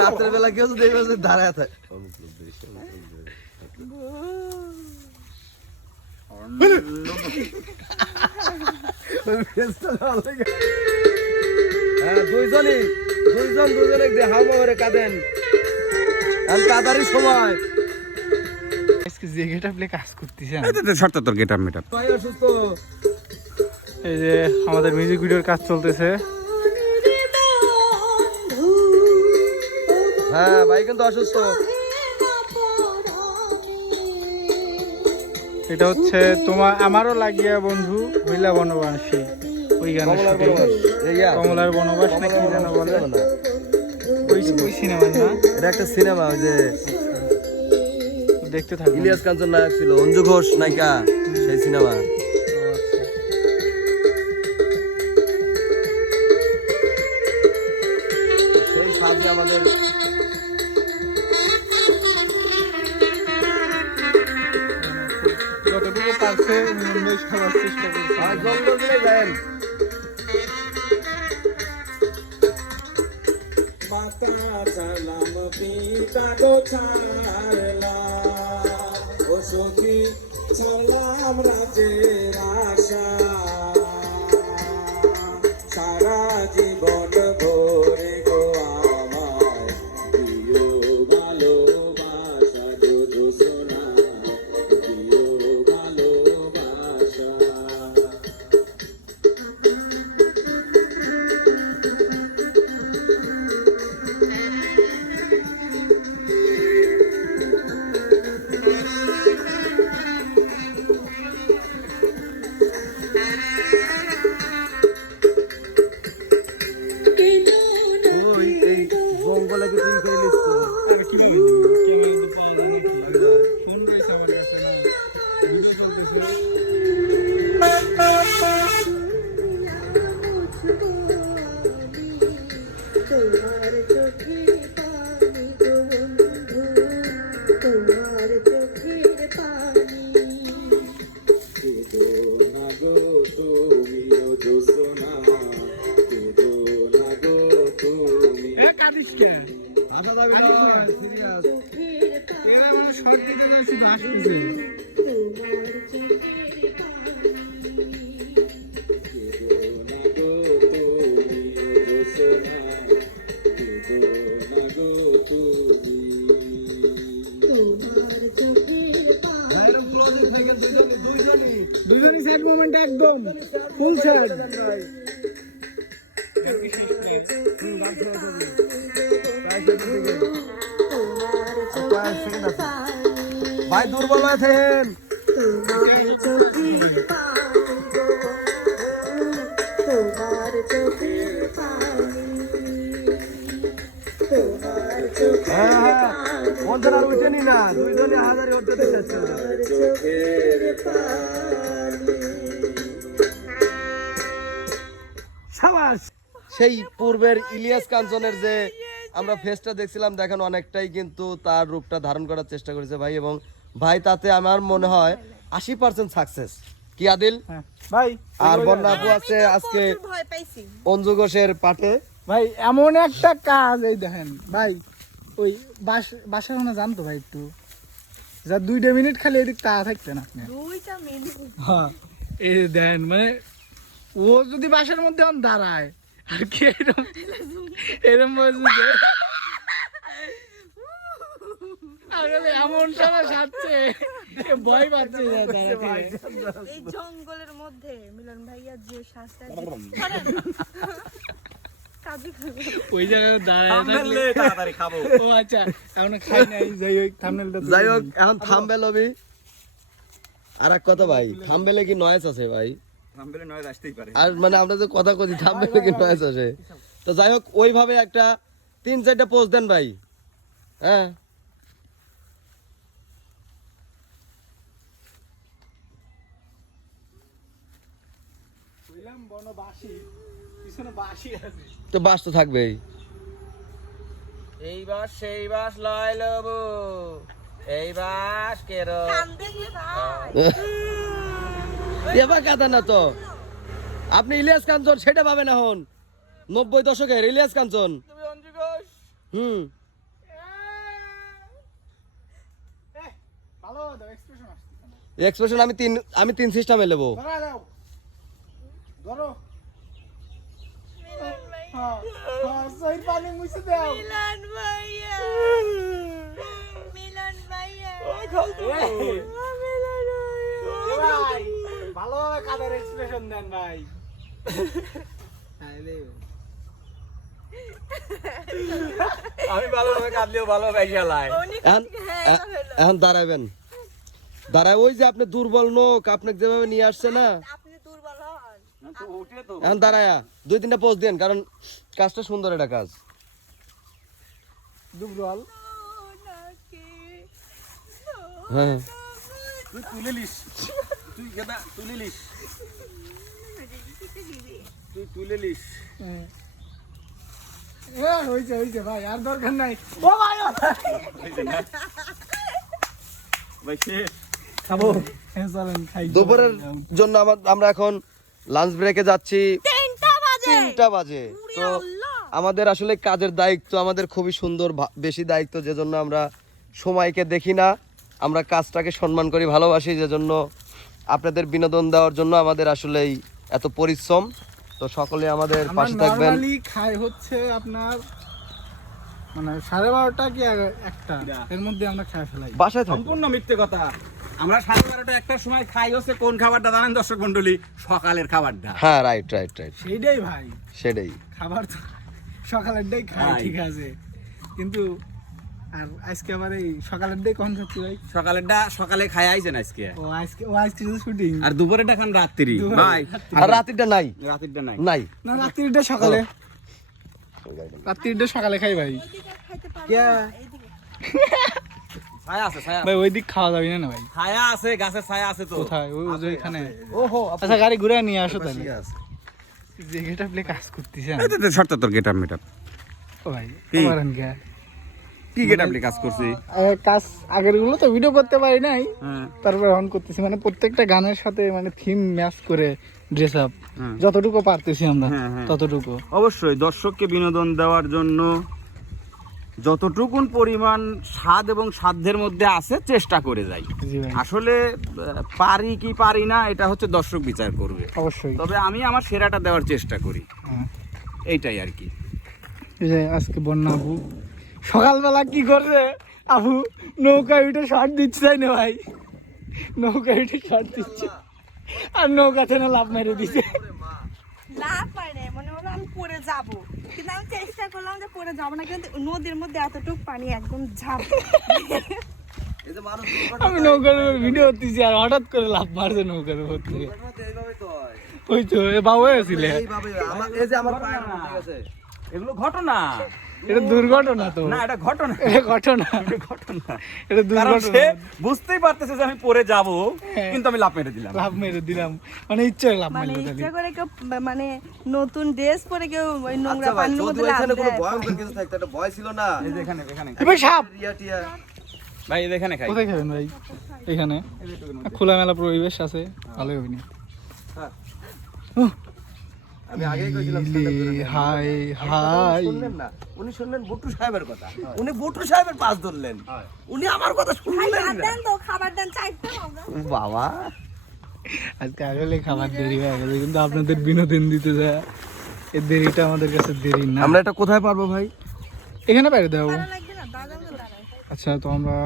রাতের বেলা কেউ দেখবে যে দাঁড়ায় থাকে দুইজনে হাওয়া করে কাঁদেন কাদারই সময় যে গেটআপ নিয়ে কাজ করতেছেন শর্ত তোর গেটআপ মেটআপ অসুস্থ এই যে আমাদের মিউজিক ভিডিওর কাজ চলতেছে হ্যাঁ ভাই কিন্তু অসুস্থ এটা হচ্ছে তোমার আমারও লাগিয়া বন্ধু হইলা বনবাসী ওই গানের শুটিং কমলার বনবাস না কি যেন বলে ওই সিনেমা না এটা একটা সিনেমা ওই যে দেখতে থাকি ইলিয়াস কাঞ্চন নায়ক ছিল অঞ্জু ঘোষ নায়িকা সেই সিনেমা সেই সাথে আমাদের যতটুকু পারছে নির্ণয় করার চেষ্টা করছে জঙ্গল দিলে যান মাতা সালাম পিতা গো ছাড়লাম ও সখী ছাড়লাম রাজের আশা সারা জীবন ভরে গো আমায় দিও ভালোবাসা যো সোনা দিও ভালোবাসা ওই এই জঙ্গলে কি তুমি করে লিখছো তোমার চোখের পানি গো বন্ধু তোমার চোখের পানি কেদো না গো তুমিও জোসনা কেদো না গো তুমি আশা যাবে না সিরিয়াস চোখের পানি তোমার চোখের পানি কেদো না গো তুমিও জোসনা কেদো না গো তুমি তোমার চোখের পানি এরকম ক্লোজিং থেকে দুইজনই দুজনই সেট মোমেন্ট একদম ফুল সেট ভাই দুর্বল আছেন তোমার চোখের পানি গো তোমার চোখের পানি তোমার চোখের হ্যাঁ কোনজন আর উঠেনি না দুইজনই হাজারি উঠতে চেষ্টা চোখের পানি সাবাস সেই পূর্বের ইলিয়াস কাঞ্চনের যে আমরা ফেসটা দেখছিলাম দেখেন অনেকটাই কিন্তু তার রূপটা ধারণ করার চেষ্টা করেছে ভাই এবং ভাই তাতে আমার মনে হয় 80% সাকসেস কি আদিল ভাই আর বন্যা আপু আছে আজকে ভয় পাইছি অঞ্জু ঘোষের পাটে ভাই এমন একটা কাজ এই দেখেন ভাই ওই বাসার মনে জানতো ভাই একটু যা 2 মিনিট খালি এদিক তা থাকতেন আপনি 2টা মিনিট হ্যাঁ এই যে দেখেন মানে ও যদি বাসার মধ্যে এখন দাঁড়ায় আর কি এরকম এরকম বলছে আসলে এমন সময় সাজছে ভয় পাচ্ছে এই জঙ্গলের মধ্যে মিলন ভাইয়া যে শ্বাসটা কাজে করবে ওই জায়গায় দাঁড়ায় থাকলে তাড়াতাড়ি খাবো ও আচ্ছা এখন খাই নাই যাই হোক থাম্বনেলটা যাই হোক এখন থামবেল হবে আর এক কথা ভাই থামবেলে কি নয়েজ আছে ভাই থাম্বনেলে নয় আসতেই পারে আর মানে আমরা যে কথা কই থামবেলে কি নয়েজ আছে তো যাই হোক ওইভাবে একটা 3-4টা পোস্ট দেন ভাই হ্যাঁ কইলাম বনবাসী পিছনে বাসি আছে তো বাস তো থাকবেই এই বাস সেই বাস লয় লবু এই বাস কেরো কান দেখলে ভাই এবার কাঁদা না তো আপনি ইলিয়াস কাঞ্চন সেটা পাবেন এখন 90 দশকের ইলিয়াস কাঞ্চন তুমি অঞ্জু ঘোষ হুম ভালো দাও এক্সপ্রেশন আসছে না এক্সপ্রেশন আমি তিন সিস্টেমে নেবো। ধরা দাও ধরো মিলন ভাই হ্যাঁ হ্যাঁ সই পানি মুছে দাও মিলন ভাইয়া মিলন ভাইয়া ভাই ভালোভাবে কাদের এক্সপ্রেশন দেন ভাই আমি ভালোভাবে কাঁদলেও ভালো ভাইয়া লাই এখন দাঁড়াবেন, দাঁড়ায় ওই যে আপনি দুর্বল নোক আপনাকে যেভাবে নিয়ে আসছে না, আপনি দুর্বল হন এখন দাঁড়ায়া 2-3টা পোজ দেন, কারণ কাজটা সুন্দর একটা কাজ। দুর্বল হ্যাঁ তুই তুলে লিস, তুই গেদা তুলে লিস, তুই তুলে লিস। হইছে ভাই আর দরকার নাই ও ভাই ভাই শেষ। খাবো হ্যাঁ চলেন খাই দুপুরের জন্য আমরা এখন লাঞ্চ ব্রেকে যাচ্ছি 3টা বাজে। তো আমাদের আসলে কাজের দায়িত্ব আমাদের খুবই সুন্দর, বেশি দায়িত্ব, যে জন্য আমরা সময়কে দেখি না, আমরা কাজটাকে সম্মান করি, ভালোবাসি, যে জন্য আপনাদের বিনোদন দেওয়ার জন্য আমাদের আসলেই এত পরিশ্রম। তো সকলে আমাদের পাশে থাকবেন। নরমালি খাই হচ্ছে আপনার মানে 12:30টা কি 1টা এর মধ্যে আমরা খাই ফেলাই। বাসায় থাকবেন। সম্পূর্ণ মিথ্যে কথা। আমরা 12:30টা 1টার সময় খাই হচ্ছে কোন খাবারটা জানেন দর্শক মণ্ডলী? সকালের খাবারটা। হ্যাঁ রাইট রাইট রাইট, সেইটাই ভাই সেটাই। খাবার তো সকালেরটাই খাই ভাই। ঠিক আছে, কিন্তু আর আজকে আবার এই সকালেরটাই কখন খাচ্ছি ভাই? সকালেরটা সকালে খাই আইছেন আজকে, আজকে শুধু শুটিং আর দুপুরেরটা খান রাত্রি। ভাই আর রাতেরটা নাই, রাত্রিটা নাই। নাই। না রাত্রিটা সকালে, রাত্রিটা সকালে খাই ভাই। ওইদিকে খাইতে পারবেন না, এইদিকে ছায়া আছে, ছায়া ভাই ওই দিক খাওয়া যাবে না ভাই। ছায়া আছে, গাছের ছায়া আছে তো। কোথায় ওই ওইখানে? ওহো আচ্ছা গাড়ি ঘুরে নিয়ে আসো তাহলে। ঠিক আছে। যে গেট আপনি কাজ করতেছেন এই তো শর্ত তোর গেট আপ মেটআপ। ও ভাই কি? করেন কে কি গেট আপনি কাজ করছি? কাজ আগের গুলো তো ভিডিও করতে পারি নাই, হ্যাঁ তারপরে অন করতেছি মানে প্রত্যেকটা গানের সাথে মানে থিম ম্যাচ করে ড্রেস আপ হ্যাঁ। যতটুকু পারতেছি আমরা হ্যাঁ, হ্যাঁ। ততটুকু। অবশ্যই দর্শককে বিনোদন দেওয়ার জন্য যতটুকুন পরিমাণ স্বাদ এবং সাধ্যের মধ্যে আছে চেষ্টা করে যাই। জি ভাই আসলে পারি কি পারি না এটা হচ্ছে দর্শক বিচার করবে, অবশ্যই। তবে আমি আমার সেরাটা দেওয়ার চেষ্টা করি, হ্যাঁ। এইটাই আর কি। এই যে আজকে বন্যা আপু সকালবেলা কি করছে, আপু নৌকায় উঠে শর্ট দিচ্ছে তাই না ভাই? নৌকায় উঠে শর্ট দিচ্ছে আর নৌকাতে না লাভ মেরে দিচ্ছে। না পারে মনে হলো আমি পড়ে যাব, কিন্তু আমি চেষ্টা করলাম যে পড়ে যাব না, কিন্তু নদীর মধ্যে এতটুকু পানি একদম ঝাঁপ। এই যে মানুষ আমি নৌকার ভিডিও করতেছি আর হঠাৎ করে লাভ মারছে নৌকার উপর থেকে। এইভাবেই তো হয়। ওই তো এ বাবু হয়েছিল, এইভাবে এই যে আমার পায়ের উপর, ঠিক আছে। এগুলো ঘটনা এটা দুর্ঘটনা তো, না, এটা ঘটনা, এটা ঘটনা, এটা ঘটনা। এটা কারণ দুর্ঘটনা। সে বুঝতেই পারতেছে যে আমি পড়ে যাব, হ্যাঁ। কিন্তু আমি লাফ মেরে দিলাম। লাভ মেরে দিলাম মানে ইচ্ছে লাভ মানে মারলো খালি। ইচ্ছা করে কেউ মানে নতুন ড্রেস পরে কেউ ওই নোংরা আচ্ছা ভাই, পানির যদি মধ্যে লাফ ওইখানে কোনো দেয়। ভয়ঙ্কর কিছু থাকতো, একটা ভয় ছিল না। এই যে এখানে এখানে এবার সাপ রিয়া টিয়া। ভাই এই যে এখানে খাই। কোথায় খাবেন ভাই? এখানে খোলামেলা পরিবেশ আছে, ভালোই হবে না। আমি আগেই কইছিলাম হাই হাই শুনলেন না, উনি শুনলেন বুট্টু সাহেবের কথা, উনি বুট্টু সাহেবের পাশ ধরলেন, উনি আমার কথা শুনলেন খাবার না। দেন তো, খাবার দেন, চাইতে আমরা। বাবা আজকে আসলে খাবার দেরি হয়ে গেছে, কিন্তু আপনাদের বিনোদন দিতে যায় এই দেরিটা আমাদের কাছে দেরি না। আমরা এটা কোথায় পারবো ভাই? এখানে বাইরে দেবো। ভালো লাগবে না, দাদা দাঁড়ায়। আচ্ছা তো আমরা